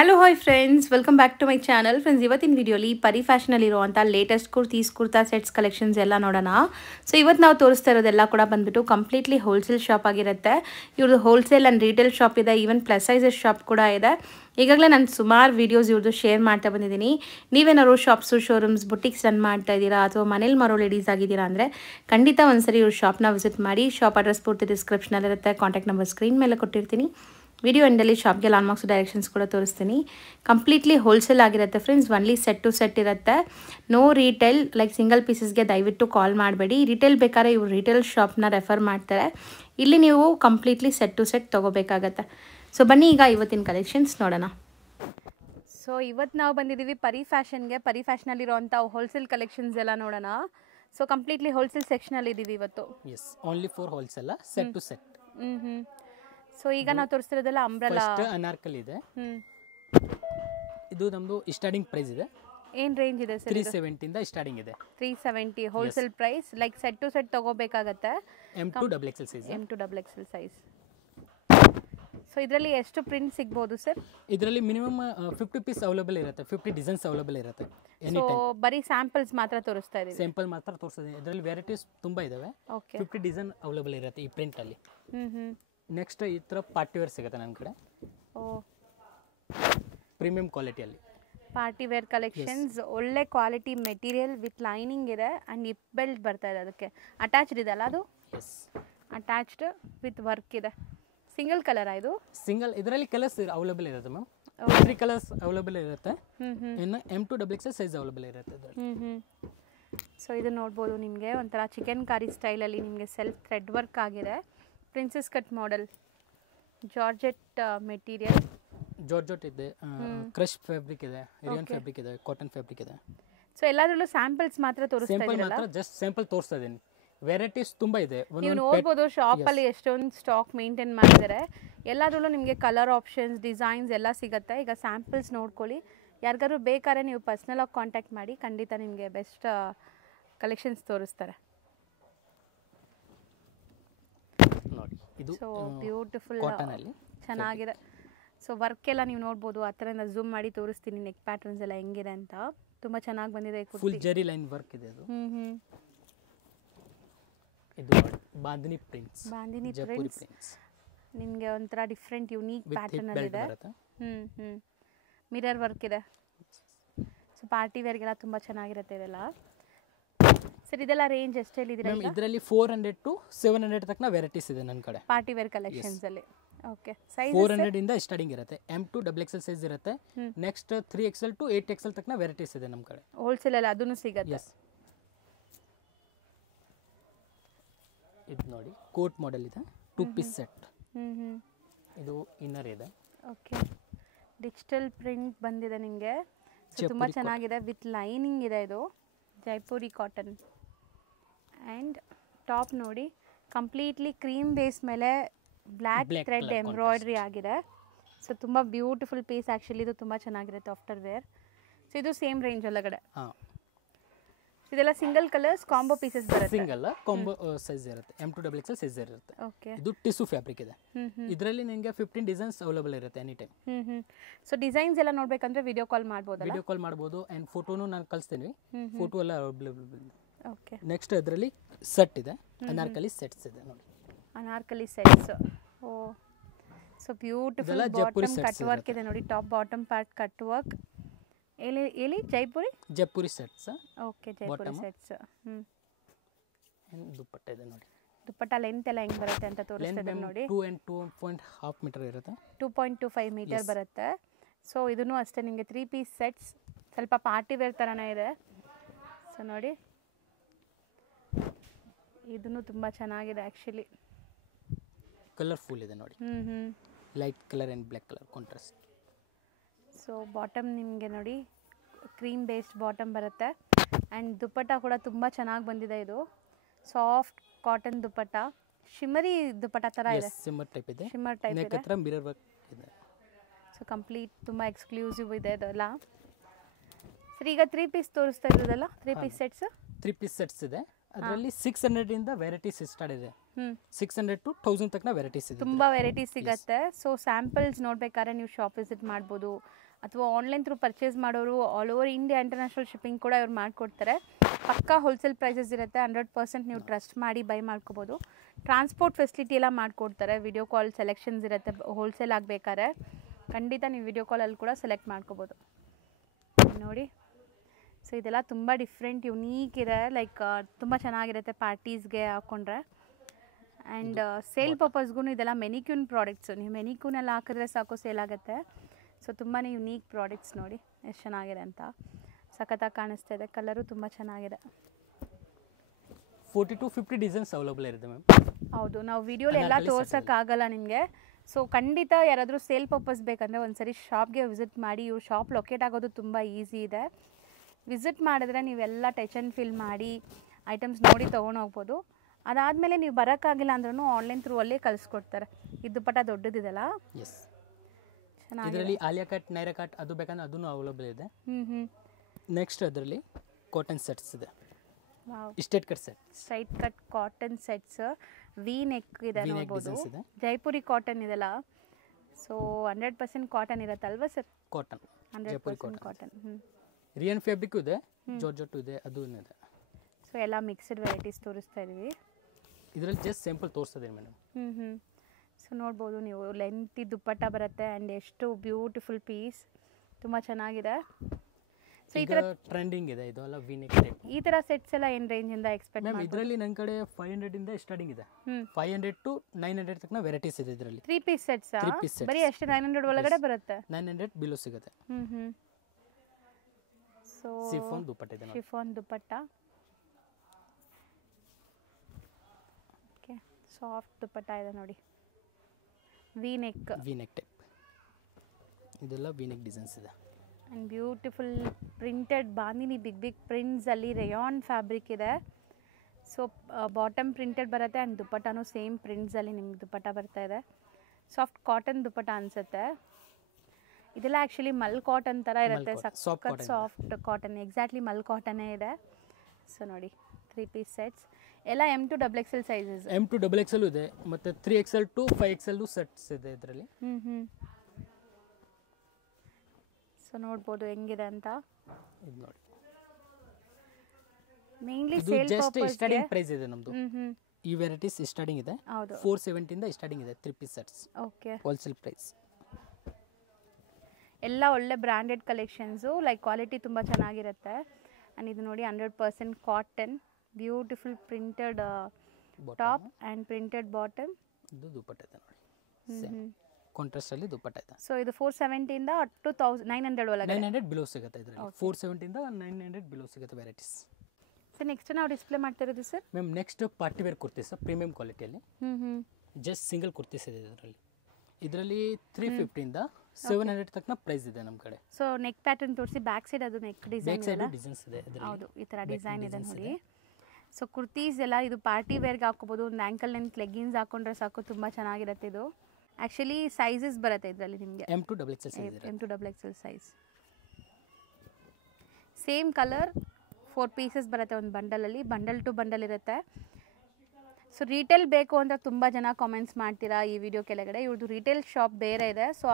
Hello hi friends, welcome back to my channel. Friends, ಇವತ್ತಿನ ವಿಡಿಯೋಲಿ ಪರಿ ಫ್ಯಾಷನಲ್ಲಿರುವಂಥ ಲೇಟೆಸ್ಟ್ ಕುರ್ತಾ ಸೆಟ್ಸ್ ಕಲೆಕ್ಷನ್ಸ್ ಎಲ್ಲ ನೋಡೋಣ. ಸೊ ಇವತ್ತು ನಾವು ತೋರಿಸ್ತಾ ಇರೋದೆಲ್ಲ ಕೂಡ ಬಂದ್ಬಿಟ್ಟು ಕಂಪ್ಲೀಟ್ಲಿ ಹೋಲ್ಸೇಲ್ ಶಾಪ್ ಆಗಿರುತ್ತೆ. ಇವ್ರದ್ದು ಹೋಲ್ಸೇಲ್ ಆ್ಯಂಡ್ ರೀಟೇಲ್ ಶಾಪ್ ಇದೆ, ಈವನ್ ಪ್ಲಸ್ ಸೈಜಸ್ ಶಾಪ್ ಕೂಡ ಇದೆ. ಈಗಾಗಲೇ ನಾನು ಸುಮಾರು ವೀಡಿಯೋಸ್ ಇವ್ರದ್ದು ಶೇರ್ ಮಾಡ್ತಾ ಬಂದಿದ್ದೀನಿ. ನೀವೇನಾದ್ರು ಶಾಪ್ಸು, ಶೋರೂಮ್ಸ್, ಬುಟಿಕ್ಸ್ ರನ್ ಮಾಡ್ತಾ ಇದ್ದೀರಾ ಅಥವಾ ಮನೇಲಿ ಮಾರೋ ಲೇಡೀಸ್ ಆಗಿದ್ದೀರಾ ಅಂದರೆ ಖಂಡಿತ ಒಂದ್ಸರಿ ಇವ್ರ ಶಾಪ್ನ ವಿಸಿಟ್ ಮಾಡಿ. ಶಾಪ್ ಅಡ್ರೆಸ್ ಪೂರ್ತಿ ಡಿಸ್ಕ್ರಿಪ್ಷನಲ್ಲಿರುತ್ತೆ, ಕಾಂಟ್ಯಾಕ್ಟ್ ನಂಬರ್ ಸ್ಕ್ರೀನ್ ಮೇಲೆ ಕೊಟ್ಟಿರ್ತೀನಿ. ವಿಡಿಯೋ ಎಂಡಲ್ಲಿ ಶಾಪ್ಗೆ ಲಾಂಡ್ ಮಾರ್ಕ್ಸ್ ಡೈರೆಕ್ಷನ್ಸ್ ಕೂಡ ತೋರಿಸ್ತೀನಿ. ಕಂಪ್ಲೀಟ್ಲಿ ಹೋಲ್ಸೇಲ್ ಆಗಿರುತ್ತೆ friends, only set to set ಇರುತ್ತೆ. ನೋ ರೀಟೇಲ್, ಲೈಕ್ ಸಿಂಗಲ್ ಪೀಸಸ್ಗೆ ದಯವಿಟ್ಟು ಕಾಲ್ ಮಾಡಬೇಡಿ. ರೀಟೇಲ್ ಬೇಕಾದ್ರೆ ಇವರು ರೀಟೇಲ್ ಶಾಪ್ನ ರೆಫರ್ ಮಾಡ್ತಾರೆ. ಇಲ್ಲಿ ನೀವು ಕಂಪ್ಲೀಟ್ಲಿ ಸೆಟ್ ಟು ಸೆಟ್ ತೊಗೋಬೇಕಾಗತ್ತೆ. ಸೊ ಬನ್ನಿ ಈಗ ಇವತ್ತಿನ ಕಲೆಕ್ಷನ್ಸ್ ನೋಡೋಣ. ಸೊ ಇವತ್ತು ನಾವು ಬಂದಿದ್ದೀವಿ ಪರಿ ಫ್ಯಾಷನ್ಗೆ. ಪರಿ ಫ್ಯಾಷನಲ್ಲಿರೋಂಥ ಹೋಲ್ಸೇಲ್ ಕಲೆಕ್ಷನ್ಸ್ ಎಲ್ಲ ನೋಡೋಣ. ಸೊ ಕಂಪ್ಲೀಟ್ಲಿ ಹೋಲ್ಸೇಲ್ ಸೆಕ್ಷನಲ್ಲಿ ಇದ್ದೀವಿ ಇವತ್ತು. Yes, only for wholesale, set to set. So ಈಗ ನಾವು ತೋರಿಸ್ತಿರೋದೆಲ್ಲ ಅಂಬ್ರೆಲಾ ಅನಾರ್ಕಲಿ ಇದೆ. ಇದು ನಮ್ದು ಸ್ಟಾರ್ಟಿಂಗ್ ಪ್ರೈಸ್ ಇದೆ. ಏನು ರೇಂಜ್ ಇದೆ ಸರ್? 370 ಇಂದ ಸ್ಟಾರ್ಟಿಂಗ್ ಇದೆ. 370 wholesale price. Like set to set ತಗೋಬೇಕಾಗತ್ತೆ. M2 XXL size. M2 XXL size. So ಇದರಲ್ಲಿ ಎಷ್ಟು ಪ್ರಿಂಟ್ ಸಿಗ್ಬೋದು ಸರ್? ಇದರಲ್ಲಿ ಮಿನಿಮಮ್ 50 ಪೀಸ್ ಅವೈಲೇಬಲ್ ಇರುತ್ತೆ, 50 ಡಿಸೈನ್ಸ್ ಅವೈಲೇಬಲ್ ಇರುತ್ತೆ. ಸೊ ಬರೀ ಸ್ಯಾಂಪಲ್ಸ್ ಮಾತ್ರ ತೋರಿಸ್ತಾ ಇದೀವಿ. ಸ್ಯಾಂಪಲ್ ಮಾತ್ರ ತೋರಿಸ್ತಿದೆ. ಇದರಲ್ಲಿ ವೆರೈಟೀಸ್ ತುಂಬಾ ಇದಾವೆ. 50 ಡಿಸೈನ್ ಅವೈಲೇಬಲ್ ಇರುತ್ತೆ ಈ ಪ್ರಿಂಟ್ ಅಲ್ಲಿ. ನೆಕ್ಸ್ಟ್ ಈ ಥರ ಪಾರ್ಟಿ ವೇರ್ ಸಿಗುತ್ತೆ ನನ್ನ ಕಡೆ. ಪ್ರೀಮಿಯಂ ಕ್ವಾಲಿಟಿಯಲ್ಲಿ ಪಾರ್ಟಿ ವೇರ್ ಕಲೆಕ್ಷನ್ಸ್. ಒಳ್ಳೆ ಕ್ವಾಲಿಟಿ ಮೆಟೀರಿಯಲ್ ವಿತ್ ಲೈನಿಂಗ್ ಇದೆ ಆ್ಯಂಡ್ ಹಿಪ್ ಬೆಲ್ಟ್ ಬರ್ತಾ ಇದೆ. ಅದಕ್ಕೆ ಅಟ್ಯಾಚ್ಡ್ ಇದೆ ಅಲ್ಲ ಅದು? ಎಸ್, ಅಟ್ಯಾಚ್ಡ್ ವಿತ್ ವರ್ಕ್ ಇದೆ. ಸಿಂಗಲ್ ಕಲರಾ ಇದು? ಸಿಂಗಲ್. ಇದರಲ್ಲಿ ಕಲರ್ಸ್ ಅವೈಲೇಬಲ್ ಇರುತ್ತೆ ಮ್ಯಾಮ್. 3 ಕಲರ್ಸ್ ಅವೈಲೇಬಲ್ ಇರುತ್ತೆ. ಇನ್ನು M2 XXL ಸೈಜ್ ಅವೈಲೇಬಲ್ ಇರುತ್ತೆ ಇದರಲ್ಲಿ. ಸೊ ಇದು ನೋಡ್ಬೋದು, ನಿಮಗೆ ಒಂಥರ ಚಿಕನ್ ಕಾರಿ ಸ್ಟೈಲಲ್ಲಿ ನಿಮಗೆ ಸೆಲ್ಫ್ ಥ್ರೆಡ್ ವರ್ಕ್ ಆಗಿದೆ. Princess cut model, georgette material. Georgette ಇದೆ, ಕ್ರಶ್ ಫ್ಯಾಬ್ರಿಕ್ ಇದೆ, ರಿಯಾನ್ ಫ್ಯಾಬ್ರಿಕ್ ಇದೆ, ಕಾಟನ್ ಫ್ಯಾಬ್ರಿಕ್ ಇದೆ. ಸೊ ಎಲ್ಲಾದ್ರಲ್ಲೂ ಸ್ಯಾಂಪಲ್ಸ್ ಮಾತ್ರ ತೋರಿಸ್ತಾ ಇದ್ದೀರಾ? ಸ್ಯಾಂಪಲ್ ಮಾತ್ರ, ಜಸ್ಟ್ ಸ್ಯಾಂಪಲ್ ತೋರಿಸ್ತಾ ಇದ್ದೀನಿ. ವೆರೈಟೀಸ್ ತುಂಬ ಇದೆ. ನೀವು ನೋಡ್ಬೋದು ಶಾಪಲ್ಲಿ ಎಷ್ಟೊಂದು ಸ್ಟಾಕ್ ಮೇಂಟೈನ್ ಮಾಡಿದ್ದಾರೆ. ಎಲ್ಲಾದ್ರಲ್ಲೂ ನಿಮಗೆ ಕಲರ್ ಆಪ್ಷನ್ಸ್, ಡಿಸೈನ್ಸ್ ಎಲ್ಲ ಸಿಗುತ್ತೆ. ಈಗ ಸ್ಯಾಂಪಲ್ಸ್ ನೋಡ್ಕೊಳ್ಳಿ. ಯಾರಿಗಾದ್ರು ಬೇಕಾದ್ರೆ ನೀವು ಪರ್ಸ್ನಲಾಗಿ ಕಾಂಟ್ಯಾಕ್ಟ್ ಮಾಡಿ, ಖಂಡಿತ ನಿಮಗೆ ಬೆಸ್ಟ್ ಕಲೆಕ್ಷನ್ಸ್ ತೋರಿಸ್ತಾರೆ. ನೋಡಿ, ಇದು ಸೊ ಬ್ಯೂಟಿಫುಲ್ ಕಾಟನ್ ಅಲ್ಲಿ ಚೆನ್ನಾಗಿದೆ. ಸೊ ವರ್ಕ್ ಎಲ್ಲ ನೀವು ನೋಡ್ಬೋದು. ಆ ಥರದಿಂದ ಝೂಮ್ ಮಾಡಿ ತೋರಿಸ್ತೀನಿ. ನೆಕ್ ಪ್ಯಾಟರ್ನ್ಸ್ ಎಲ್ಲ ಹೆಂಗಿದೆ ಅಂತ. ತುಂಬ ಚೆನ್ನಾಗಿ ಬಂದಿದೆ. ಫುಲ್ ಜರಿ ಲೈನ್ ವರ್ಕ್ ಇದೆ ಇದು. ಇದು ಬಾಂದಿನಿ ಪ್ರಿಂಟ್ಸ್. ಬಾಂದಿನಿ ಪ್ರಿಂಟ್ಸ್ ನಿಮಗೆ ಒಂಥರ ಡಿಫ್ರೆಂಟ್ ಯೂನಿಕ್ ಪ್ಯಾಟರ್ನ್ ಅಲ್ಲಿ ಇದೆ. ಮಿರರ್ ವರ್ಕ್ ಇದೆ. ಸೊ ಪಾರ್ಟಿ ವೇರ್ಗೆಲ್ಲ ತುಂಬ ಚೆನ್ನಾಗಿರುತ್ತೆ ಇದೆಲ್ಲ. ಸರ್ ಇದೆಲ್ಲ ರೇಂಜ್ ಎಷ್ಟೆಲ್ಲಿ ಇದೆ? ಇದರಲ್ಲಿ 400 to 700 ತನಕ ವೆರೈಟೀಸ್ ಇದೆ ನನ್ನ ಕಡೆ ಪಾರ್ಟಿ ವೇರ್ ಕಲೆಕ್ಷನ್ಸ್ ಅಲ್ಲಿ. ಓಕೆ, ಸೈಜ್ 400 ಇಂದ ಸ್ಟಾರ್ಟಿಂಗ್ ಇರುತ್ತೆ. M2 XXL ಸೈಜ್ ಇರುತ್ತೆ. ನೆಕ್ಸ್ಟ್ 3XL to 8XL ತನಕ ವೆರೈಟೀಸ್ ಇದೆ ನಮ್ಮ ಕಡೆ. ಹೋಲ್ಸೇಲ್ ಅಲ್ಲಿ ಅದನ್ನು ಸಿಗುತ್ತೆ. ಎಸ್, ಇದು ನೋಡಿ ಕೋಟ್ ಮಾಡೆಲ್ ಇದೆ, 2 ಪೀಸ್ ಸೆಟ್. ಇದು ಇನ್ನರ್ ಇದೆ. ಓಕೆ, ಡಿಜಿಟಲ್ ಪ್ರಿಂಟ್ ಬಂದಿದೆ ನಿಮಗೆ. ತುಂಬ ಚೆನ್ನಾಗಿದೆ. ವಿತ್ ಲೈನಿಂಗ್ ಇದೆ. ಇದು ಜೈಪುರಿ ಕಾಟನ್. ಆ್ಯಂಡ್ ಟಾಪ್ ನೋಡಿ, ಕಂಪ್ಲೀಟ್ಲಿ ಕ್ರೀಮ್ ಬೇಸ್ ಮೇಲೆ ಬ್ಲ್ಯಾಕ್ ಥ್ರೆಡ್ ಎಂಬ್ರಾಯ್ಡ್ರಿ ಆಗಿದೆ. ಸೊ ತುಂಬ ಬ್ಯೂಟಿಫುಲ್ ಪೀಸ್ ಆ್ಯಕ್ಚುಲಿ. ಇದು ತುಂಬ ಚೆನ್ನಾಗಿರುತ್ತೆ ಆಫ್ಟರ್ ವೇರ್. ಸೊ ಇದು ಸೇಮ್ ರೇಂಜ್ ಒಳಗಡೆ. ಇದೆಲ್ಲ ಸಿಂಗಲ್ ಕಲರ್ಸ್ ಕಾಂಬೋ ಪೀಸಸ್ ಬರುತ್ತೆ. ಸಿಂಗಲ್ ಕಾಂಬೋ ಸೈಜ್ ಇರುತ್ತೆ. M2 XXL ಸೈಜ್ ಇರುತ್ತೆ. ಓಕೆ, ಇದು ಟಿಶ್ಯೂ ಫ್ಯಾಬ್ರಿಕ್ ಇದೆ. ಇದರಲ್ಲಿ ನಿಮಗೆ 15 ಡಿಸೈನ್ಸ್ ಅವೈಲೇಬಲ್ ಇರುತ್ತೆ ಎನಿ ಟೈಮ್. ಸೊ ಡಿಸೈನ್ಸ್ ಎಲ್ಲ ನೋಡ್ಬೇಕಂದ್ರೆ ವಿಡಿಯೋ ಕಾಲ್ ಮಾಡ್ಬೋದು. ವಿಡಿಯೋ ಕಾಲ್ ಮಾಡ್ಬೋದು. ಆ್ಯಂಡ್ ಫೋಟೋನು ನಾನು ಕಳಿಸ್ತೀನಿ. ಫೋಟೋ ಎಲ್ಲ ಅವೈಲೇಬಲ್. ಓಕೆ, ನೆಕ್ಸ್ಟ್ ಅದರಲ್ಲಿ ಸೆಟ್ ಇದೆ. ಅನಾರ್ಕಲಿ ಸೆಟ್ಸ್ ಇದೆ ನೋಡಿ. Anarkali sets. Oh, so beautiful bottom cut work ಇದೆ ನೋಡಿ. Top bottom part cut work. ಎಲ್ಲಿ Jaipuri sets. Okay, Jaipuri sets. Dupatta ಇದೆ ನೋಡಿ. ದುಪ್ಪಟ್ಟ ಲೆಂತ್ ಎಲ್ಲ ಹೆಂಗೆ ಬರುತ್ತೆ ಅಂತ ತೋರಿಸ್ತಿದ್ದಾರೆ ನೋಡಿ. 2 and 2.5 ಮೀಟರ್ ಇರುತ್ತೆ. 2.25 ಮೀಟರ್ ಬರುತ್ತೆ. ಸೊ ಇದನ್ನು ಅಷ್ಟೇ ನಿಮಗೆ 3 ಪೀಸ್ ಸೆಟ್ಸ್. ಸ್ವಲ್ಪ ಪಾರ್ಟಿ ವೇರ್ ಥರನೇ ಇದೆ. ಸೊ ನೋಡಿ, ಇದನ್ನು ತುಂಬ ಚೆನ್ನಾಗಿದೆ ಆ್ಯಕ್ಚುಲಿ. ಕಲರ್ಫುಲ್ ಇದೆ ನೋಡಿ. Light colour and black colour contrast. So bottom ನಿಮಗೆ ನೋಡಿ ಕ್ರೀಮ್ ಬೇಸ್ಡ್ ಬಾಟಮ್ ಬರುತ್ತೆ. ಆ್ಯಂಡ್ ದುಪ್ಪಟ್ಟ ಕೂಡ ತುಂಬ ಚೆನ್ನಾಗಿ ಬಂದಿದೆ. ಇದು ಸಾಫ್ಟ್ ಕಾಟನ್ ದುಪ್ಪಟ್ಟ, ಶಿಮ್ಮರಿ ದುಪ್ಪಟ್ಟ ಥರ ಇದೆ. ಶಿಮ್ಮರ್ ಟೈಪ್ ಇದೆ. ಶಿಮ್ಮರ್ ಟೈಪ್ ಇದೆ. ನೆಕ್ ಹತ್ರ ಮಿರರ್ ವರ್ಕ್ ಇದೆ. ಸೊ ಕಂಪ್ಲೀಟ್ ತುಂಬ ಎಕ್ಸ್ಕ್ಲೂಸಿವ್ ಇದೆ ಇದೆಲ್ಲ. ಸರ್ ಈಗ 3 ಪೀಸ್ ತೋರಿಸ್ತಾ ಇರೋದಲ್ಲ, 3 ಪೀಸ್ ಸೆಟ್ಸ್. 3 ಪೀಸ್ ಸೆಟ್ಸ್ ಇದೆ. ಅದರಲ್ಲಿ 600 ಇಂದ ವೆರೈಟೀಸ್ ಸ್ಟಾರ್ಟ್ ಇದೆ. 600 to 1000 ತನಕ ವೆರೈಟೀಸ್ ಇದೆ. ತುಂಬ ವೆರೈಟೀಸ್ ಸಿಗುತ್ತೆ. ಸೊ ಸ್ಯಾಂಪಲ್ಸ್ ನೋಡ್ಬೇಕಾದ್ರೆ ನೀವು ಶಾಪ್ ವಿಸಿಟ್ ಮಾಡ್ಬೋದು, ಅಥವಾ ಆನ್ಲೈನ್ ಥ್ರೂ ಪರ್ಚೇಸ್ ಮಾಡೋರು all over India international shipping ಕೂಡ ಇವ್ರು ಮಾಡಿಕೊಡ್ತಾರೆ. ಪಕ್ಕಾ ಹೋಲ್ಸೇಲ್ ಪ್ರೈಸಸ್ ಇರುತ್ತೆ, 100% ನೀವು ಟ್ರಸ್ಟ್ ಮಾಡಿ ಬೈ ಮಾಡ್ಕೋಬೋದು. ಟ್ರಾನ್ಸ್ಪೋರ್ಟ್ ಫೆಸಿಲಿಟಿ ಎಲ್ಲ ಮಾಡಿಕೊಡ್ತಾರೆ. ವಿಡಿಯೋ ಕಾಲ್ ಸೆಲೆಕ್ಷನ್ಸ್ ಇರುತ್ತೆ, ಹೋಲ್ಸೇಲ್ ಆಗಬೇಕಾದ್ರೆ ಖಂಡಿತ ನೀವು ವಿಡಿಯೋ ಕಾಲಲ್ಲಿ ಕೂಡ ಸೆಲೆಕ್ಟ್ ಮಾಡ್ಕೋಬೋದು. ನೋಡಿ, ಸೊ ಇದೆಲ್ಲ ತುಂಬ ಡಿಫ್ರೆಂಟ್ ಯುನೀಕ್ ಇದೆ, ಲೈಕ್ ತುಂಬ ಚೆನ್ನಾಗಿರುತ್ತೆ ಪಾರ್ಟೀಸ್ಗೆ ಹಾಕ್ಕೊಂಡ್ರೆ. ಆ್ಯಂಡ್ ಸೇಲ್ ಪರ್ಪಸ್ಗೂ ಇದೆಲ್ಲ ಮೆನಿಕ್ಯೂನ್ ಪ್ರಾಡಕ್ಟ್ಸು. ನೀವು ಮೆನಿಕ್ಯೂನೆಲ್ಲ ಹಾಕಿದ್ರೆ ಸಾಕು ಸೇಲ್ ಆಗುತ್ತೆ. ಸೊ ತುಂಬಾ ಯುನೀಕ್ ಪ್ರಾಡಕ್ಟ್ಸ್ ನೋಡಿ ಎಷ್ಟು ಚೆನ್ನಾಗಿದೆ ಅಂತ, ಸಖತ್ತಾಗಿ ಕಾಣಿಸ್ತಾ ಇದೆ. ಕಲರು ತುಂಬ ಚೆನ್ನಾಗಿದೆ. 40 to 50 ಡಿಸೈನ್ಸ್ ಅವೈಲೇಬಲ್ ಇರುತ್ತೆ ಮ್ಯಾಮ್. ಹೌದು, ನಾವು ವಿಡಿಯೋಲಿ ಎಲ್ಲ ತೋರ್ಸೋಕ್ಕಾಗಲ್ಲ ನಿಮಗೆ. ಸೊ ಖಂಡಿತ ಯಾರಾದರೂ ಸೇಲ್ ಪರ್ಪಸ್ ಬೇಕಂದರೆ ಒಂದ್ಸರಿ ಶಾಪ್ಗೆ ವಿಸಿಟ್ ಮಾಡಿ. ಇವ್ರು ಶಾಪ್ ಲೊಕೇಟ್ ಆಗೋದು ತುಂಬ ಈಸಿ ಇದೆ. ವಿಸಿಟ್ ಮಾಡಿದ್ರೆ ನೀವೆಲ್ಲ ಟಚ್ ಆ್ಯಂಡ್ ಫೀಲ್ ಮಾಡಿ ಐಟಮ್ಸ್ ನೋಡಿ ತೊಗೊಂಡೋಗ್ಬೋದು. ಅದಾದಮೇಲೆ ನೀವು ಬರೋಕ್ಕಾಗಿಲ್ಲ ಅಂದ್ರೂ ಆನ್ಲೈನ್ ಥ್ರೂ ಅಲ್ಲೇ ಕಳಿಸ್ಕೊಡ್ತಾರೆ. ಇದು ದುಪ್ಪಟ್ಟ ದೊಡ್ಡದಿದೆಲ್ಲ, ಎಸ್, ಇದರಲ್ಲಿ ಆಲಿಯಾ ಕಟ್, ನೈರಾ ಕಟ್ ಅದು ಬೇಕಂದ್ರೆ ಅದೂ ಅವೈಲೇಬಲ್ ಇದೆ. ನೆಕ್ಸ್ಟ್ ಅದರಲ್ಲಿ ಕಾಟನ್ ಸೆಟ್ಸ್ ಇದೆ, straight cut set, straight cut cotton sets, V neck ಇದೆ ನೋಡ್ಬೋದು. ಜೈಪುರಿ ಕಾಟನ್ ಇದೆಲ್ಲ. ಸೊ 100% ಕಾಟನ್ ಇರುತ್ತಲ್ವಾ sir? Cotton, 100% cotton. Rayon fabric ಇದೆ, ಜಾರ್ಜೆಟ್ ಇದೆ, ಅದು ಇದೆ. ಸೊ ಎಲ್ಲ ಮಿಕ್ಸ್ಡ್ ವೆರೈಟೀಸ್ ತೋರಿಸ್ತಾ ಇದೀವಿ. ಇದರಲ್ಲಿ ಜಸ್ಟ್ ಸ್ಯಾಂಪಲ್ ತೋರಿಸ್ತಿದ್ದೀನಿ ಮೇಡಮ್. ಸೊ ನೋಡ್ಬೋದು ನೀವು, ಲೆಂತಿ ದುಪ್ಪಟ್ಟ ಬರುತ್ತೆ ಆ್ಯಂಡ್ ಎಷ್ಟು ಬ್ಯೂಟಿಫುಲ್ ಪೀಸ್, ತುಂಬ ಚೆನ್ನಾಗಿದೆ. ಸೊ ಈ ಥರ ಟ್ರೆಂಡಿಂಗ್ ಇದೆ, ಇದು ಎಲ್ಲ ವಿ ನೆಕ್ ಟೈಪ್. ಈ ಥರ ಸೆಟ್ಸ್ ಎಲ್ಲ ಏನು ರೇಂಜಿಂದ ಎಕ್ಸ್ಪೆಕ್ಟ್ ಮ್ಯಾಮ್ ಇದರಲ್ಲಿ ನನ್ನ ಕಡೆ 500 ಇಂದ ಸ್ಟಾರ್ಟಿಂಗ್ ಇದೆ. 500 to 900 ತನಕ ವೆರೈಟೀಸ್ ಇದೆ ಇದರಲ್ಲಿ. 3 ಪೀಸ್ ಸೆಟ್ಸ್, 3 ಪೀಸ್ ಸೆಟ್ ಬರೀ ಅಷ್ಟೇ 900 ಒಳಗಡೆ ಬರುತ್ತೆ. 900 ಬಿಲೋ ಸಿಗುತ್ತೆ. ಸೊ ಶಿಫಾನ್ ದುಪ್ಪಟ್ಟ ಇದೆ ನೋಡಿ. Chiffon dupatta, okay, soft dupatta ಇದೆ ನೋಡಿ. ವಿ ನೆಕ್ ಟೈಪ್, ಇದೆಲ್ಲ ವಿ ನೆಕ್ ಡಿಸೈನ್ಸ್ ಇದೆ. And beautiful printed bandhani big ಪ್ರಿಂಟ್ಸಲ್ಲಿ ರೇಯಾನ್ ಫ್ಯಾಬ್ರಿಕ್ ಇದೆ. ಸೊ ಬಾಟಮ್ ಪ್ರಿಂಟೆಡ್ ಬರುತ್ತೆ ಆ್ಯಂಡ್ ದುಪ್ಪಟ್ಟನೂ ಸೇಮ್ ಪ್ರಿಂಟ್ಸಲ್ಲಿ ನಿಮ್ಗೆ ದುಪ್ಪಟ್ಟ ಬರ್ತಾ ಇದೆ. ಸಾಫ್ಟ್ ಕಾಟನ್ ದುಪ್ಪಟ್ಟ ಅನಿಸುತ್ತೆ. ಇದೆಲ್ಲ ಆ್ಯಕ್ಚುಲಿ ಮಲ್ ಕಾಟನ್ ಥರ ಇರುತ್ತೆ, ಸಖತ್ ಸಾಫ್ಟ್ ಕಾಟನ್, ಎಕ್ಸಾಕ್ಟ್ಲಿ ಮಲ್ ಕಾಟನ್ನೇ ಇದೆ. ಸೊ ನೋಡಿ 3 ಪೀಸ್ ಸೆಟ್ಸ್ ಎಲ್ಲ M to XXL sizes. M to XXL ಇದೆ, ಮತ್ತು 3XL to 5XL ಸೆಟ್ಸ್ ಇದೆ ಇದರಲ್ಲಿ. ಸೊ ನೋಡ್ಬೋದು ಹೆಂಗಿದೆ ಅಂತ. ಇದು ನೋಡಿ, ಮೇನ್ಲಿ ಇದು sale just purpose starting price ಇದೆ ನಮ್ಮದು. ಈ ವೆರೈಟೀಸ್ ಸ್ಟಾರ್ಟಿಂಗ್ ಇದೆ, 470 ಇಂದ ಸ್ಟಾರ್ಟಿಂಗ್ ಇದೆ 3 piece sets. Okay, wholesale price. ಎಲ್ಲ ಒಳ್ಳೆ ಬ್ರ್ಯಾಂಡೆಡ್ ಕಲೆಕ್ಷನ್ಸು, ಲೈಕ್ ಕ್ವಾಲಿಟಿ ತುಂಬ ಚೆನ್ನಾಗಿರುತ್ತೆ. ಆ್ಯಂಡ್ ಇದು ನೋಡಿ 100% cotton, beautiful printed top and printed bottom. ಇದು ದುಪ್ಪಟ್ಟ ಇದೆ ನೋಡಿ, ಕಾಂಟ್ರಾಸ್ಟ್ ಅಲ್ಲಿ ದುಪ್ಪಟ್ಟ ಇದೆ. ಸೊ ಇದು 470 ಇಂದ ಅಪ್ ಟು 900 ಒಳಗೆ 900 ಬಿಲೋ ಸಿಗುತ್ತೆ ಇದರಲ್ಲಿ. 470 ಇಂದ 900 ಬಿಲೋ ಸಿಗುತ್ತೆ ವೆರೈಟೀಸ್. ಸೊ ನೆಕ್ಸ್ಟ್ ನಾವು ಡಿಸ್ಪ್ಲೇ ಮಾಡ್ತಿರೋದು sir ma'am, next party wear kurtis premium ಕ್ವಾಲಿಟಿಯಲ್ಲಿ. ಜಸ್ಟ್ ಸಿಂಗಲ್ ಕುರ್ತೀಸ್ ಇದೆ ಇದರಲ್ಲಿ 350 ಇಂದ 700 ತನಕ ಪ್ರೈಸ್ ಇದೆ ನಮ್ಮ ಕಡೆ. ಸೊ ನೆಕ್ ಪ್ಯಾಟರ್ನ್ ತೋರಿಸಿ, ಬ್ಯಾಕ್ ಸೈಡ್ ಅದು ನೆಕ್ ಡಿಸೈನ್ ಇದೆ, ಡಿಸೈನ್ಸ್ ಇದೆ ಇದರಲ್ಲಿ. ಹೌದು, ಈ ಥರ ಡಿಸೈನ್ ಇದೆ ನೋಡಿ. ಸೊ ಕುರ್ತೀಸ್ ಎಲ್ಲ ಇದು ಪಾರ್ಟಿ ವೇರ್ಗೆ ಹಾಕೋಬೋದು. ಒಂದು ಆ್ಯಂಕಲ್ ಲೆಂತ್ ಲೆಗ್ಗಿನ್ಸ್ ಹಾಕೊಂಡ್ರೆ ಸಾಕು, ತುಂಬ ಚೆನ್ನಾಗಿರುತ್ತೆ. ಇದು ಆ್ಯಕ್ಚುಲಿ ಸೈಜಸ್ ಬರುತ್ತೆ ಇದರಲ್ಲಿ ನಿಮಗೆ, M to XXL ಸೈಜ್ ಇದೆ. M to XXL size. Same colour 4 pieces ಬರುತ್ತೆ ಒಂದು ಬಂಡಲಲ್ಲಿ, ಬಂಡಲ್ ಟು ಬಂಡಲ್ ಇರುತ್ತೆ. ಸೊ ರೀಟೇಲ್ ಬೇಕು ಅಂತ ತುಂಬ ಜನ ಕಾಮೆಂಟ್ಸ್ ಮಾಡ್ತೀರಾ ಈ ವಿಡಿಯೋ ಕೆಳಗಡೆ. ಇವ್ರದ್ದು ರಿಟೇಲ್ ಶಾಪ್ ಬೇರೆ ಇದೆ. ಸೊ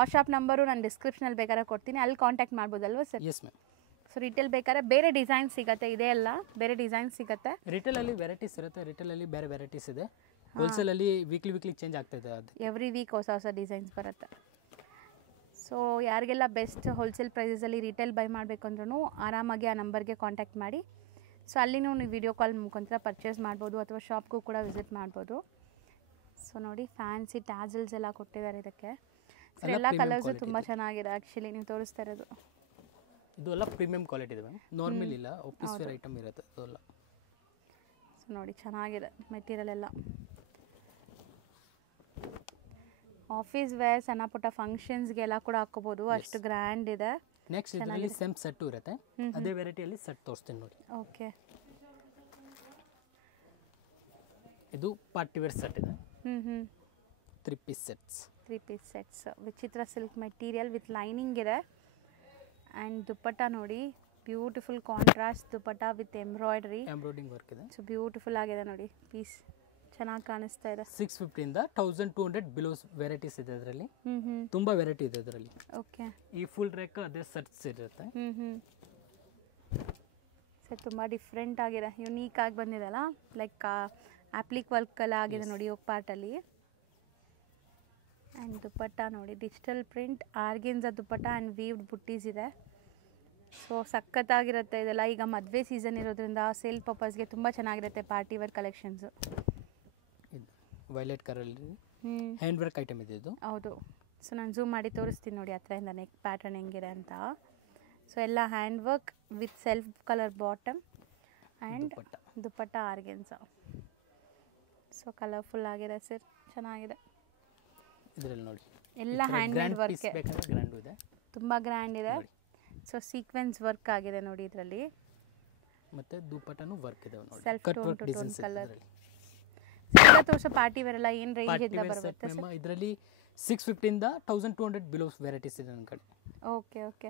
ಆ ಶಾಪ್ ನಂಬರು ನಾನು ಡಿಸ್ಕ್ರಿಪ್ಷನಲ್ಲಿ ಬೇಕಾದ್ರೆ ಕೊಡ್ತೀನಿ, ಅಲ್ಲಿ ಕಾಂಟ್ಯಾಕ್ಟ್ ಮಾಡ್ಬೋದಲ್ವ sir? Yes ma'am. So retail ಬೇಕಾದ್ರೆ ಬೇರೆ ಡಿಸೈನ್ ಸಿಗುತ್ತೆ, ಇದೆ ಅಲ್ಲ ಬೇರೆ ಡಿಸೈನ್ ಸಿಗುತ್ತೆ. ರಿಟೇಲಲ್ಲಿ ವೆರೈಟೀಸ್ ಇರುತ್ತೆ, ರಿಟೇಲಲ್ಲಿ ಬೇರೆ ವೆರೈಟೀಸ್ ಇದೆ. ಹೋಲ್ಸೇಲಲ್ಲಿ ವೀಕ್ಲಿ ಚೇಂಜ್ ಆಗ್ತಾ ಇದೆ. ಅದು ಎವ್ರಿ ವೀಕ್ ಹೊಸ ಡಿಸೈನ್ಸ್ ಬರುತ್ತೆ. ಸೊ ಯಾರಿಗೆಲ್ಲ ಬೆಸ್ಟ್ ಹೋಲ್ಸೇಲ್ ಪ್ರೈಸಸಲ್ಲಿ ರಿಟೇಲ್ ಬೈ ಮಾಡಬೇಕು ಅಂದ್ರೂ ಆರಾಮಾಗಿ ಆ ನಂಬರ್ಗೆ ಕಾಂಟ್ಯಾಕ್ಟ್ ಮಾಡಿ. ಸೊ ಅಲ್ಲಿನೂ ನೀವು ವಿಡಿಯೋ ಕಾಲ್ ಮುಖಾಂತರ ಪರ್ಚೇಸ್ ಮಾಡ್ಬೋದು, ಅಥವಾ ಶಾಪ್ಗೂ ಕೂಡ ವಿಸಿಟ್ ಮಾಡ್ಬೋದು. ಸೊ ನೋಡಿ ಫ್ಯಾನ್ಸಿ ಟ್ಯಾಸಲ್ಸ್ ಎಲ್ಲ ಕೊಟ್ಟಿದ್ದಾರೆ ಇದಕ್ಕೆ. ಸೊ ಎಲ್ಲ ಕಲರ್ಸು ತುಂಬ ಚೆನ್ನಾಗಿದೆ ಆ್ಯಕ್ಚುಲಿ ನೀವು ತೋರಿಸ್ತಾ ಇರೋದು. ಇದು ಎಲ್ಲ ಪ್ರೀಮಿಯಂ ಕ್ವಾಲಿಟಿ ಇದೆ ಮ್ಯಾಮ್, ನಾರ್ಮಲ್ ಇಲ್ಲ, ಆಫೀಸ್ ವೇರ್ ಐಟಮ್ ಇರುತ್ತೆ ಅದೆಲ್ಲ. ಸೊ ನೋಡಿ ಚೆನ್ನಾಗಿದೆ ಮೆಟೀರಿಯಲ್ ಎಲ್ಲ. ಆಫೀಸ್ ವೇರ್, ಸಣ್ಣ ಪುಟ್ಟ ಫಂಕ್ಷನ್ಸ್ಗೆಲ್ಲ ಕೂಡ ಹಾಕೋಬೋದು, ಅಷ್ಟು ಗ್ರ್ಯಾಂಡ್ ಇದೆ. ನೆಕ್ಸ್ಟ್ ಇದರಲ್ಲಿ ಸೇಮ್ ಸೆಟ್ ಇರುತ್ತೆ, ಅದೇ ವೆರೈಟಿಯಲ್ಲಿ ಸೆಟ್ ತೋರಿಸ್ತೀನಿ ನೋಡಿ. ಓಕೆ, ಇದು ಪಾರ್ಟಿ ವೇರ್ ಸೆಟ್ ಇದೆ. 3 ಪೀಸ್ ಸೆಟ್ಸ್. 3 ಪೀಸ್ ಸೆಟ್ಸ್ ವಿಚಿತ್ರ ಸಿಲ್ಕ್ ಮೆಟೀರಿಯಲ್ ವಿತ್ ಲೈನಿಂಗ್ ಇದೆ. ಆ್ಯಂಡ್ ದುಪ್ಪಟ್ಟ ನೋಡಿ, beautiful contrast dupatta with embroidering work ಇದೆ. ಸೊ ಬ್ಯೂಟಿಫುಲ್ ಆಗಿದೆ ನೋಡಿ ಪೀಸ್, ಚೆನ್ನಾಗಿ ಕಾಣಿಸ್ತಾ ಇದೆ. 650 ಇಂದ 1200 ಬಿಲೋ ವೆರೈಟೀಸ್ ಇದೆ ಅದರಲ್ಲಿ. ತುಂಬಾ ವೆರೈಟಿ ಇದೆ ಅದರಲ್ಲಿ. ಓಕೆ. ಈ ಫುಲ್ ರೇಕ್ ಅದೇ ಸೆಟ್ಸ್ ಇರುತ್ತೆ. ಸರ್ ತುಂಬ ಡಿಫ್ರೆಂಟ್ ಆಗಿದೆ, ಯುನೀಕ್ ಆಗಿ ಬಂದಿದೆಲ್ಲ, ಲೈಕ್ ಆಪ್ಲಿಕ್ ವರ್ಕ್ ಎಲ್ಲ ಆಗಿದೆ ನೋಡಿ ಯೋಗ ಪಾರ್ಟಲ್ಲಿ. ಆ್ಯಂಡ್ ದುಪ್ಪಟ್ಟ ನೋಡಿ, digital print organza dupatta and weaved buttis ಇದೆ. ಸೊ ಸಖತ್ತಾಗಿರುತ್ತೆ ಇದೆಲ್ಲ. ಈಗ ಮದುವೆ ಸೀಸನ್ ಇರೋದ್ರಿಂದ ಸೇಲ್ ಪರ್ಪಸ್ಗೆ ತುಂಬ ಚೆನ್ನಾಗಿರುತ್ತೆ ಪಾರ್ಟಿ ವೇರ್ ಕಲೆಕ್ಷನ್ಸು. ವೈಲೆಟ್ ಕಲರಲ್ಲಿ ಹ್ಯಾಂಡ್ ವರ್ಕ್ ಐಟಮ್ ಇದೆ ಇದು. ಹೌದು. ಸೊ ನಾನು ಝೂಮ್ ಮಾಡಿ ತೋರಿಸ್ತೀನಿ ನೋಡಿ ಹತ್ರದಿಂದ ನೆಕ್ ಪ್ಯಾಟರ್ನ್ ಹೆಂಗಿದೆ ಅಂತ. ಸೊ ಎಲ್ಲ hand work with self colour bottom and dupatta organza. So colourful ಆಗಿದೆ ಸರ್, ಚೆನ್ನಾಗಿದೆ. ಇದರಲ್ಲಿ ನೋಡಿ ಎಲ್ಲ ಹ್ಯಾಂಡ್ ಮೇಡ್ ವರ್ಕ್, ಗ್ರ್ಯಾಂಡ್ ಇದೆ, ತುಂಬ ಗ್ರ್ಯಾಂಡ್ ಇದೆ. ಸೊ ಸೀಕ್ವೆನ್ಸ್ ವರ್ಕ್ ಆಗಿದೆ ನೋಡಿ ಇದರಲ್ಲಿ. ಮತ್ತೆ ದುಪ್ಪಟ್ಟನು ವರ್ಕ್ ಇದೆ ನೋಡಿ, self cut tone work two tone designs colour. ಇದೆ. ಎಲ್ಲ ತೋರಿಸೋ ಪಾರ್ಟಿ ವೇರ್ ಎಲ್ಲ ಏನು ರೇಂಜ್ ಇಂದ ಬರುತ್ತೆ ಸರ್? ಇದರಲ್ಲಿ 650 ಇಂದ 1200 ಬಿಲೋ ವೆರೈಟೀಸ್ ಇದೆ ನನ್ನ ಕಡೆ. Okay okay.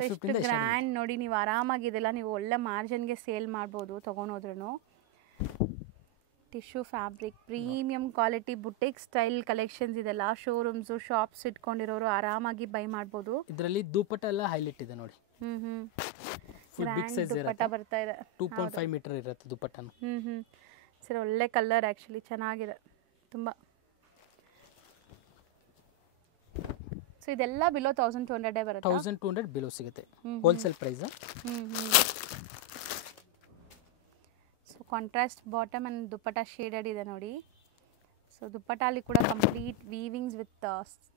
ಇಷ್ಟು ಗ್ರ್ಯಾಂಡ್ ನೋಡಿ, ನೀವು ಆರಾಮಾಗಿದೆಲ್ಲ ನೀವು ಒಳ್ಳೆ ಮಾರ್ಜಿನ್ಗೆ ಸೇಲ್ ಮಾಡ್ಬೋದು ತೊಗೊಂಡೋದ್ರೂ. Tissue fabric, premium quality boutique style collections ಇದೆಲ್ಲ. ಶೋರೂಮ್ಸು ಶಾಪ್ಸ್ ಇಟ್ಕೊಂಡಿರೋರು ಆರಾಮಾಗಿ ಬೈ ಮಾಡ್ಬೋದು. ಇದರಲ್ಲಿ ದುಪ್ಪಟ್ಟ ಎಲ್ಲ ಹೈಲೈಟ್ ಇದೆ ನೋಡಿ. ಫುಲ್ ಬಿಗ್ ಸೈಜ್ ದುಪ್ಪಟ್ಟ ಬರ್ತಾ ಇದೆ, 2.5 ಮೀಟರ್ ಇರುತ್ತೆ ದುಪ್ಪಟ್ಟನು. ಸರ್ ಒಳ್ಳೆ ಕಲರ್, ಆ್ಯಕ್ಚುಲಿ ಚೆನ್ನಾಗಿದೆ ತುಂಬ. ಸೊ ಇದೆಲ್ಲ ಬಿಲೋ 1200 ಬರುತ್ತೆ. 1200 ಬಿಲೋ ಸಿಗುತ್ತೆ wholesale price. So contrast bottom and dupatta shaded ಇದೆ ನೋಡಿ. ಸೊ ದುಪ್ಪಟ್ಟಲ್ಲಿ ಕೂಡ complete weavings with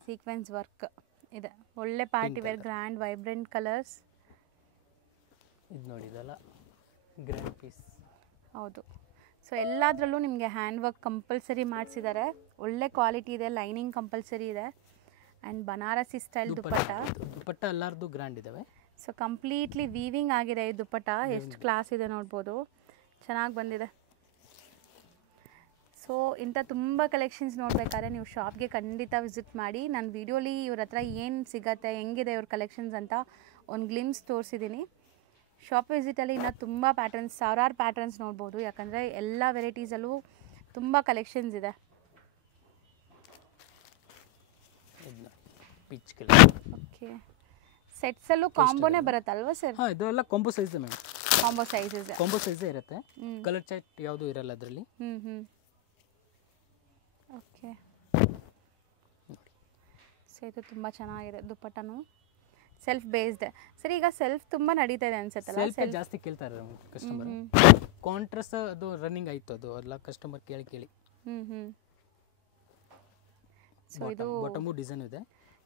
sequence work ಇದೆ. ಒಳ್ಳೆ party wear grand vibrant colours. ಇದು ನೋಡಿ, ಇದೆಲ್ಲ ಗ್ರ್ಯಾಂಡ್ ಪೀಸ್. ಹೌದು. ಸೊ ಎಲ್ಲದರಲ್ಲೂ ನಿಮಗೆ ಹ್ಯಾಂಡ್ ವರ್ಕ್ ಕಂಪಲ್ಸರಿ ಮಾಡಿಸಿದ್ದಾರೆ. ಒಳ್ಳೆ ಕ್ವಾಲಿಟಿ ಇದೆ, ಲೈನಿಂಗ್ ಕಂಪಲ್ಸರಿ ಇದೆ. ಆ್ಯಂಡ್ ಬನಾರಸಿ ಸ್ಟೈಲ್ ದುಪ್ಪಟ್ಟ ಎಲ್ಲರದು ಗ್ರ್ಯಾಂಡ್ ಇದಾವೆ. ಸೊ ಕಂಪ್ಲೀಟ್ಲಿ ವೀವಿಂಗ್ ಆಗಿದೆ ಈ ದುಪ್ಪಟ್ಟ. ಎಷ್ಟು ಕ್ಲಾಸ್ ಇದೆ ನೋಡ್ಬೋದು, ಚೆನ್ನಾಗಿ ಬಂದಿದೆ. ಸೊ ಇಂಥ ತುಂಬ ಕಲೆಕ್ಷನ್ಸ್ ನೋಡಬೇಕಾದ್ರೆ ನೀವು ಶಾಪ್ಗೆ ಖಂಡಿತ ವಿಸಿಟ್ ಮಾಡಿ. ನಾನು ವಿಡಿಯೋಲಿ ಇವ್ರ ಹತ್ರ ಏನು ಸಿಗತ್ತೆ, ಹೆಂಗಿದೆ ಇವ್ರ ಕಲೆಕ್ಷನ್ಸ್ ಅಂತ ಒಂದು ಗ್ಲಿಮ್ಸ್ ತೋರಿಸಿದ್ದೀನಿ. ಶಾಪ್ ವಿಸಿಟಲ್ಲಿ ಇನ್ನೂ ತುಂಬ ಪ್ಯಾಟರ್ನ್ಸ್, ಸಾವಿರಾರು ಪ್ಯಾಟರ್ನ್ಸ್ ನೋಡ್ಬೋದು, ಯಾಕಂದರೆ ಎಲ್ಲ ವೆರೈಟೀಸಲ್ಲೂ ತುಂಬ ಕಲೆಕ್ಷನ್ಸ್ ಇದೆ. ಓಕೆ. ಸೆಟ್ಸಲ್ಲೂ ಕಾಂಬೋನೇ ಬರುತ್ತಲ್ವಾ ಸರ್? ಹಾಂ, ಇದೆಲ್ಲ combo size ma'am. Combo sizes, combo size ಇರುತ್ತೆ. ಕಲರ್ ಚಾರ್ಟ್ ಯಾವುದು ಇರಲ್ಲ ಅದರಲ್ಲಿ. ಓಕೆ. ಸೊ ಇದು ತುಂಬ ಚೆನ್ನಾಗಿದೆ ದುಪ್ಪಟ್ಟನು, ಸೆಲ್ಫ್ ಬೇಸ್ಡ್. ಸರ್ ಈಗ ಸೆಲ್ಫ್ ತುಂಬ ನಡೀತಾ ಇದೆ ಅನ್ಸುತ್ತಲ್ಲ? ಸೆಲ್ಫ್ ಜಾಸ್ತಿ ಕೇಳ್ತಾರೆ ಕಸ್ಟಮರ್. ಕಾಂಟ್ರಾಸ್ಟ್ ಅದು ರನ್ನಿಂಗ್ ಆಯಿತು, ಅದು ಎಲ್ಲ ಕಸ್ಟಮರ್ ಕೇಳಿ. ಸೊ ಇದು ಬಾಟಮು ಡಿಸೈನ್ ಇದೆ.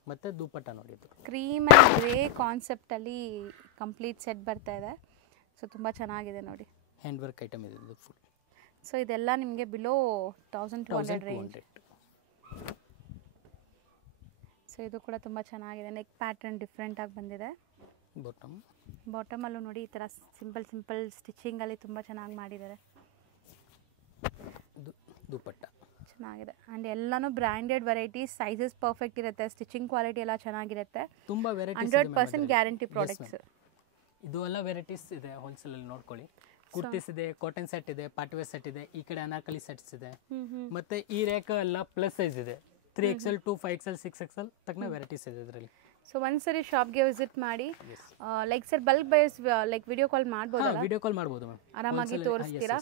ಮತ್ತೆ ದುಪ್ಪಟ್ಟ ನೋಡಿ, ಇದು ಕ್ರೀಮ್ ಆ್ಯಂಡ್ ಗ್ರೇ ಕಾನ್ಸೆಪ್ಟಲ್ಲಿ ಕಂಪ್ಲೀಟ್ ಸೆಟ್ ಬರ್ತಾ ಇದೆ. ಸೊ ತುಂಬ ಚೆನ್ನಾಗಿದೆ ನೋಡಿ, ಹ್ಯಾಂಡ್ ವರ್ಕ್ ಐಟಮ್ ಇದೆ ಇದು ಫುಲ್. ಸೊ ಇದೆಲ್ಲ ನಿಮಗೆ ಬಿಲೋ 1200 ರೇಂಜ್. ಸೊ ಇದು ಕೂಡ ತುಂಬ ಚೆನ್ನಾಗಿದೆ. ನೆಕ್ ಪ್ಯಾಟರ್ನ್ ಡಿಫ್ರೆಂಟಾಗಿ ಬಂದಿದೆ. ಬಾಟಮಲ್ಲೂ ನೋಡಿ ಈ ಥರ ಸಿಂಪಲ್ ಸ್ಟಿಚಿಂಗಲ್ಲಿ ತುಂಬ ಚೆನ್ನಾಗಿ ಮಾಡಿದ್ದಾರೆ. ದುಪ್ಪಟ್ಟ ಚೆನ್ನಾಗಿದೆ. ಆ್ಯಂಡ್ ಎಲ್ಲನೂ ಬ್ರ್ಯಾಂಡೆಡ್ ವೆರೈಟೀಸ್, ಸೈಜಸ್ ಪರ್ಫೆಕ್ಟ್ ಇರುತ್ತೆ, ಸ್ಟಿಚಿಂಗ್ ಕ್ವಾಲಿಟಿ ಎಲ್ಲ ಚೆನ್ನಾಗಿರುತ್ತೆ. ತುಂಬ ವೆರೈಟೀಸ್, 100% ಗ್ಯಾರಂಟಿ ಪ್ರಾಡಕ್ಟ್ಸ್. ಇದು ಎಲ್ಲ ವೆರೈಟೀಸ್ ಇದೆ ಹೋಲ್ಸೇಲಲ್ಲಿ ನೋಡ್ಕೊಳ್ಳಿ. ಕುರ್ತೀಸ್ ಇದೆ, ಕಾಟನ್ ಸೆಟ್ ಇದೆ, ಪಾರ್ಟಿವೇರ್ ಸೆಟ್ ಇದೆ, ಈ ಕಡೆ ಅನಾರ್ಕಲಿ ಸೆಟ್ಸ್ ಇದೆ. ಮತ್ತೆ ಈ ರೇಖ ಎಲ್ಲ ಪ್ಲಸ್ ಸೈಜ್ ಇದೆ, 3XL to 5XL 6XL ತಕ್ಕನ varieties ಇದೆ ಇದರಲ್ಲಿ. ಸೊ ಒಂದ್ಸರಿ ಶಾಪ್ಗೆ ವಿಸಿಟ್ ಮಾಡಿ. Like sir bulk buys like video call ಮಾಡ್ಬೋದು? ವಿಡಿಯೋ ಕಾಲ್ ಮಾಡ್ಬೋದು ಮ್ಯಾಮ್, ಆರಾಮಾಗಿ ತೋರಿಸ್ತೀರಾ.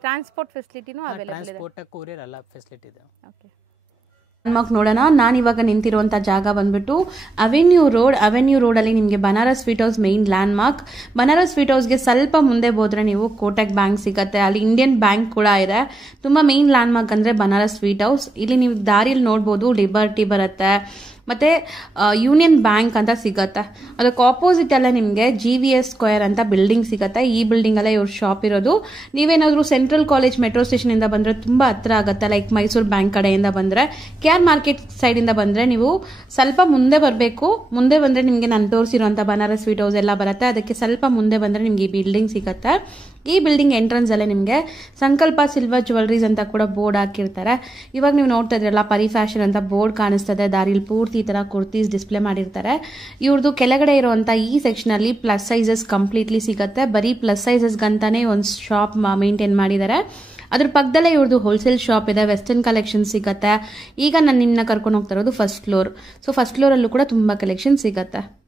ಟ್ರಾನ್ಸ್ಪೋರ್ಟ್ ಫೆಸಿಲಿಟಿನೂ ಅವೈಲೇಬಲ್ ಇದೆ. ಟ್ರಾನ್ಸ್ಪೋರ್ಟ್, ಕೊರಿಯರ್ ಎಲ್ಲ ಫೆಸಿಲಿಟಿ ಇದೆ. ಓಕೆ. ನೋಡೋಣ. ನಾನಿವಾಗ ನಿಂತಿರುವಂಥ ಜಾಗ ಬಂದ್ಬಿಟ್ಟು ಅವೆನ್ಯೂ ರೋಡಲ್ಲಿ ನಿಮಗೆ Banaras sweet house main landmark. Banaras sweet ಹೌಸ್ಗೆ ಸ್ವಲ್ಪ ಮುಂದೆ ಹೋದ್ರೆ ನೀವು ಕೋಟಕ್ ಬ್ಯಾಂಕ್ ಸಿಗುತ್ತೆ, ಅಲ್ಲಿ ಇಂಡಿಯನ್ ಬ್ಯಾಂಕ್ ಕೂಡ ಇದೆ. ತುಂಬ ಮೇನ್ ಲ್ಯಾಂಡ್ ಮಾರ್ಕ್ ಅಂದರೆ ಬನಾರಸ್ ಸ್ವೀಟ್ ಹೌಸ್. ಇಲ್ಲಿ ನೀವು ದಾರಿಯಲ್ಲಿ ನೋಡ್ಬೋದು ಲಿಬರ್ಟಿ ಬರುತ್ತೆ, ಮತ್ತೆ ಯೂನಿಯನ್ ಬ್ಯಾಂಕ್ ಅಂತ ಸಿಗತ್ತೆ. ಅದಕ್ಕೆ ಆಪೋಸಿಟ್ ಅಲ್ಲೇ ನಿಮಗೆ GVS ಸ್ಕ್ವೇರ್ ಅಂತ ಬಿಲ್ಡಿಂಗ್ ಸಿಗತ್ತೆ. ಈ ಬಿಲ್ಡಿಂಗ್ ಅಲ್ಲೇ ಇವ್ರ ಶಾಪ್ ಇರೋದು. ನೀವೇನಾದ್ರೂ ಸೆಂಟ್ರಲ್ ಕಾಲೇಜ್ ಮೆಟ್ರೋ ಸ್ಟೇಷನ್ ಇಂದ ಬಂದ್ರೆ ತುಂಬಾ ಹತ್ರ ಆಗುತ್ತೆ. ಲೈಕ್ ಮೈಸೂರು ಬ್ಯಾಂಕ್ ಕಡೆಯಿಂದ ಬಂದ್ರೆ, KR ಮಾರ್ಕೆಟ್ ಸೈಡ್ ಇಂದ ಬಂದ್ರೆ ನೀವು ಸ್ವಲ್ಪ ಮುಂದೆ ಬರಬೇಕು. ಮುಂದೆ ಬಂದ್ರೆ ನಿಮಗೆ ನಾನು ತೋರಿಸಿರುವಂತ ಬನಾರಸ್ ಸ್ವೀಟ್ ಹೌಸ್ ಎಲ್ಲ ಬರುತ್ತೆ. ಅದಕ್ಕೆ ಸ್ವಲ್ಪ ಮುಂದೆ ಬಂದ್ರೆ ನಿಮ್ಗೆ ಈ ಬಿಲ್ಡಿಂಗ್ ಸಿಗತ್ತೆ. ಈ ಬಿಲ್ಡಿಂಗ್ ಎಂಟ್ರೆನ್ಸ್ ಅಲ್ಲೇ ನಿಮಗೆ ಸಂಕಲ್ಪ ಸಿಲ್ವರ್ ಜ್ಯುವೆಲರೀಸ್ ಅಂತ ಕೂಡ ಬೋರ್ಡ್ ಹಾಕಿರ್ತಾರೆ. ಇವಾಗ ನೀವು ನೋಡ್ತಾ ಇದ್ರಲ್ಲ ಪರಿ ಫ್ಯಾಷನ್ ಅಂತ ಬೋರ್ಡ್ ಕಾಣಿಸ್ತದೆ. ದಾರಿಲಿ ಪೂರ್ತಿ ಈ ತರ ಕುರ್ತೀಸ್ ಡಿಸ್ಪ್ಲೇ ಮಾಡಿರ್ತಾರೆ. ಇವ್ರದ್ದು ಕೆಳಗಡೆ ಇರುವಂತ ಈ ಸೆಕ್ಷನ್ ಅಲ್ಲಿ ಪ್ಲಸ್ ಸೈಜಸ್ ಕಂಪ್ಲೀಟ್ಲಿ ಸಿಗುತ್ತೆ. ಬರೀ ಪ್ಲಸ್ ಸೈಜಸ್ ಗಂತಾನೆ ಒಂದು ಶಾಪ್ ಮೇಂಟೈನ್ ಮಾಡಿದ್ದಾರೆ. ಅದ್ರ ಪಕ್ಕದಲ್ಲೇ ಇವ್ರದ್ದು ಹೋಲ್ಸೇಲ್ ಶಾಪ್ ಇದೆ, ವೆಸ್ಟರ್ನ್ ಕಲೆಕ್ಷನ್ ಸಿಗುತ್ತೆ. ಈಗ ನಾನು ನಿಮ್ಮನ್ನ ಕರ್ಕೊಂಡು ಹೋಗ್ತಾ ಇರೋದು ಫಸ್ಟ್ ಫ್ಲೋರ್. ಸೊ ಫಸ್ಟ್ ಫ್ಲೋರಲ್ಲೂ ಕೂಡ ತುಂಬ ಕಲೆಕ್ಷನ್ ಸಿಗುತ್ತೆ.